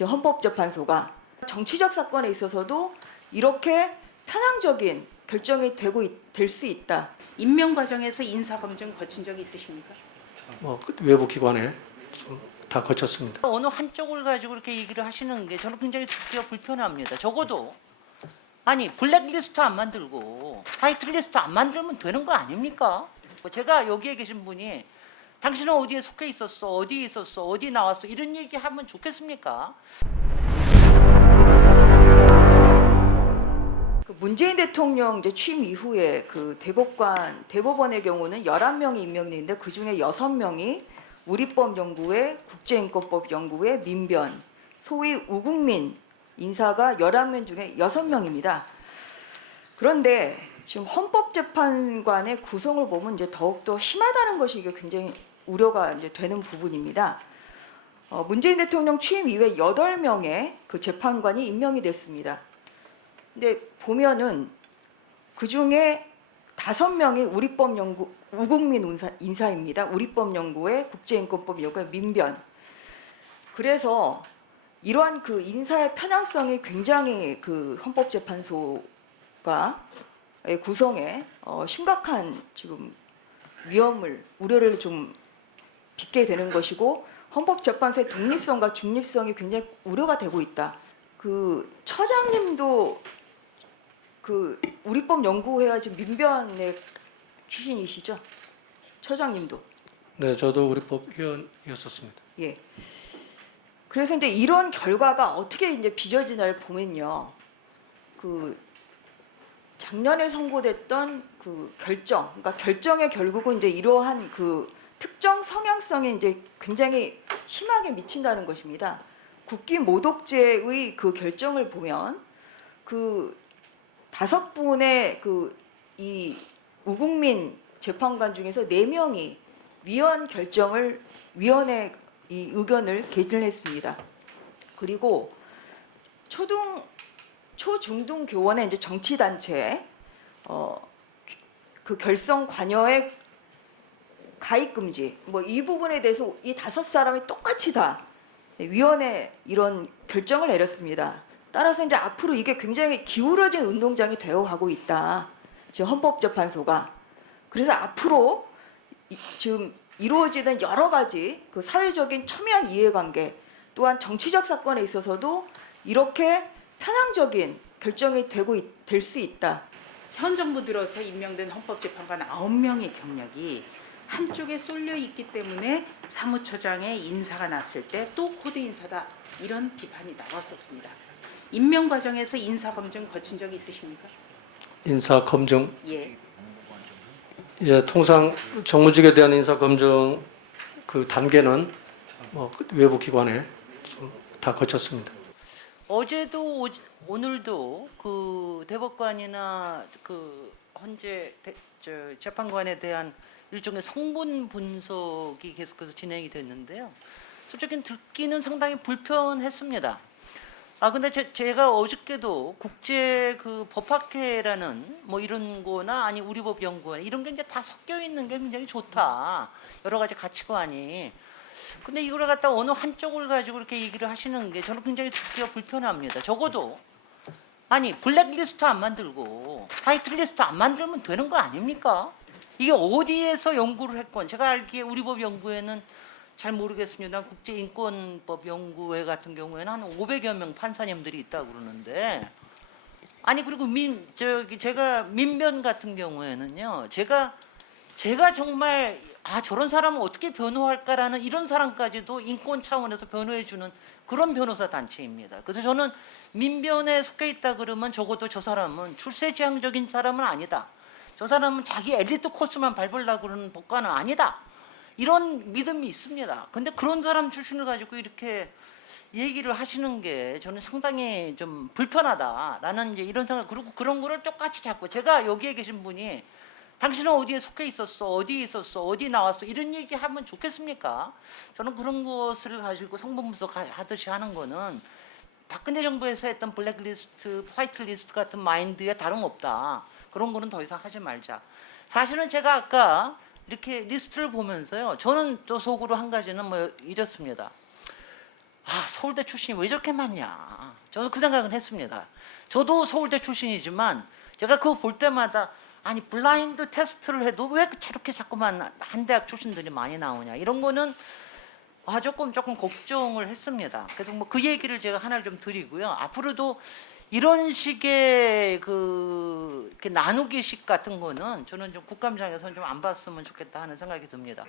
제 헌법재판소가 정치적 사건에 있어서도 이렇게 편향적인 결정이 되고 될 수 있다. 임명 과정에서 인사 검증 거친 적 있으십니까? 뭐 외부 기관에 지금 다 거쳤습니다. 어느 한쪽을 가지고 이렇게 얘기를 하시는 게 저는 굉장히 듣기가 불편합니다. 적어도 아니 블랙리스트 안 만들고 화이트리스트 안 만들면 되는 거 아닙니까? 뭐 제가 여기에 계신 분이 당신은 어디에 속해 있었어, 어디에 있었어, 어디 나왔어 이런 얘기 하면 좋겠습니까? 그 문재인 대통령 이제 취임 이후에 그 대법관 대법원의 경우는 11명이 임명되는데 그 중에 6명이 우리법 연구회, 국제인권법 연구회, 민변, 소위 우국민 인사가 11명 중에 6명입니다. 그런데 지금 헌법재판관의 구성을 보면 이제 더욱더 심하다는 것이 이게 굉장히 우려가 이제 되는 부분입니다. 어, 문재인 대통령 취임 이후에 8명의 그 재판관이 임명이 됐습니다. 근데 보면은 그 중에 다섯 명이 우리법 연구 우국민 인사, 인사 입니다. 우리법 연구회 국제인권법 연구회 민변. 그래서 이러한 그 인사의 편향성이 굉장히 그 헌법재판소가 의 구성에 어, 심각한 지금 위험을 우려를 좀 빚게 되는 것이고 헌법재판소의 독립성과 중립성이 굉장히 우려가 되고 있다. 그 처장님도 그 우리법 연구회와 지금 민변의 출신이시죠? 처장님도. 네, 저도 우리법 위원이었었습니다. 예. 그래서 이제 이런 결과가 어떻게 이제 빚어지나를 보면요. 그 작년에 선고됐던 그 결정, 그러니까 결정의 결국은 이제 이러한 그 특정 성향성에 이제 굉장히 심하게 미친다는 것입니다. 국기 모독죄의 그 결정을 보면 그 다섯 분의 그 이 우국민 재판관 중에서 네 명이 위헌 결정을 위원회 이 의견을 개진했습니다. 그리고 초등 초중등 교원의 이제 정치 단체 어 그 결성 관여의 가입 금지 뭐 이 부분에 대해서 이 다섯 사람이 똑같이 다 위원회 이런 결정을 내렸습니다. 따라서 이제 앞으로 이게 굉장히 기울어진 운동장이 되어 가고 있다. 지금 헌법재판소가 그래서 앞으로 이- 지금 이루어지는 여러 가지 그 사회적인 첨예한 이해관계 또한 정치적 사건에 있어서도 이렇게 편향적인 결정이 되고 될 수 있다. 현 정부 들어서 임명된 헌법재판관 9명의 경력이 한쪽에 쏠려 있기 때문에 사무처장의 인사가 났을 때 또 코드 인사다 이런 비판이 나왔었습니다. 임명 과정에서 인사 검증 거친 적 있으십니까? 인사 검증 예. 이제 통상 정무직에 대한 인사 검증 그 단계는 뭐그 외부 기관에 다 거쳤습니다. 어제도 오- 오늘도 그 대법관이나 그 헌재 대- 저 재판관에 대한 일종의 성분 분석이 계속해서 진행이 됐는데요. 솔직히 듣기는 상당히 불편했습니다. 아 근데 제, 제가 어저께도 국제 그 법학회라는 뭐 이런 거나 아니 우리 법 연구원 이런 게 이제 다 섞여 있는 게 굉장히 좋다. 여러 가지 가치관이. 근데 이걸 갖다 어느 한쪽을 가지고 이렇게 얘기를 하시는 게 저는 굉장히 듣기가 불편합니다. 적어도 아니 블랙리스트 안 만들고 화이트리스트 안 만들면 되는 거 아닙니까? 이게 어디에서 연구를 했건 제가 알기에 우리 법 연구회는 잘 모르겠습니다. 국제인권법 연구회 같은 경우에는 한 500여 명 판사님들이 있다고 그러는데 아니 그리고 민 저기 제가 민변 같은 경우에는요. 제가 제가 정말 아 저런 사람은 어떻게 변호할까라는 이런 사람까지도 인권 차원에서 변호해 주는 그런 변호사 단체입니다. 그래서 저는 민변에 속해 있다 그러면 적어도 저 사람은 출세 지향적인 사람은 아니다. 저 사람은 자기 엘리트 코스만 밟으려고 그러는 법관은 아니다. 이런 믿음이 있습니다. 근데 그런 사람 출신을 가지고 이렇게 얘기를 하시는 게 저는 상당히 좀 불편하다라는 이제 이런 생각 그리고 그런 거를 똑같이 자꾸 제가 여기에 계신 분이 당신은 어디에 속해 있었어 어디에 있었어 어디 나왔어 이런 얘기 하면 좋겠습니까? 저는 그런 것을 가지고 성분 분석 하듯이 하는 거는 박근혜 정부에서 했던 블랙리스트, 화이트리스트 같은 마인드에 다름없다. 그런 거는 더 이상 하지 말자. 사실은 제가 아까 이렇게 리스트를 보면서요. 저는 또 속으로 한 가지는 뭐 이렇습니다. 아 서울대 출신이 왜 저렇게 많냐 저는 그 생각은 했습니다 저도 서울대 출신이지만 제가 그거 볼 때마다 아니 블라인드 테스트를 해도 왜 저렇게 자꾸만 한 대학 출신들이 많이 나오냐 이런 거는 아 조금 조금 걱정을 했습니다. 그래서 뭐 그 얘기를 제가 하나를 좀 드리고요. 앞으로도 이런 식의 그 나누기식 같은 거는 저는 좀 국감장에서는 좀 안 봤으면 좋겠다 하는 생각이 듭니다.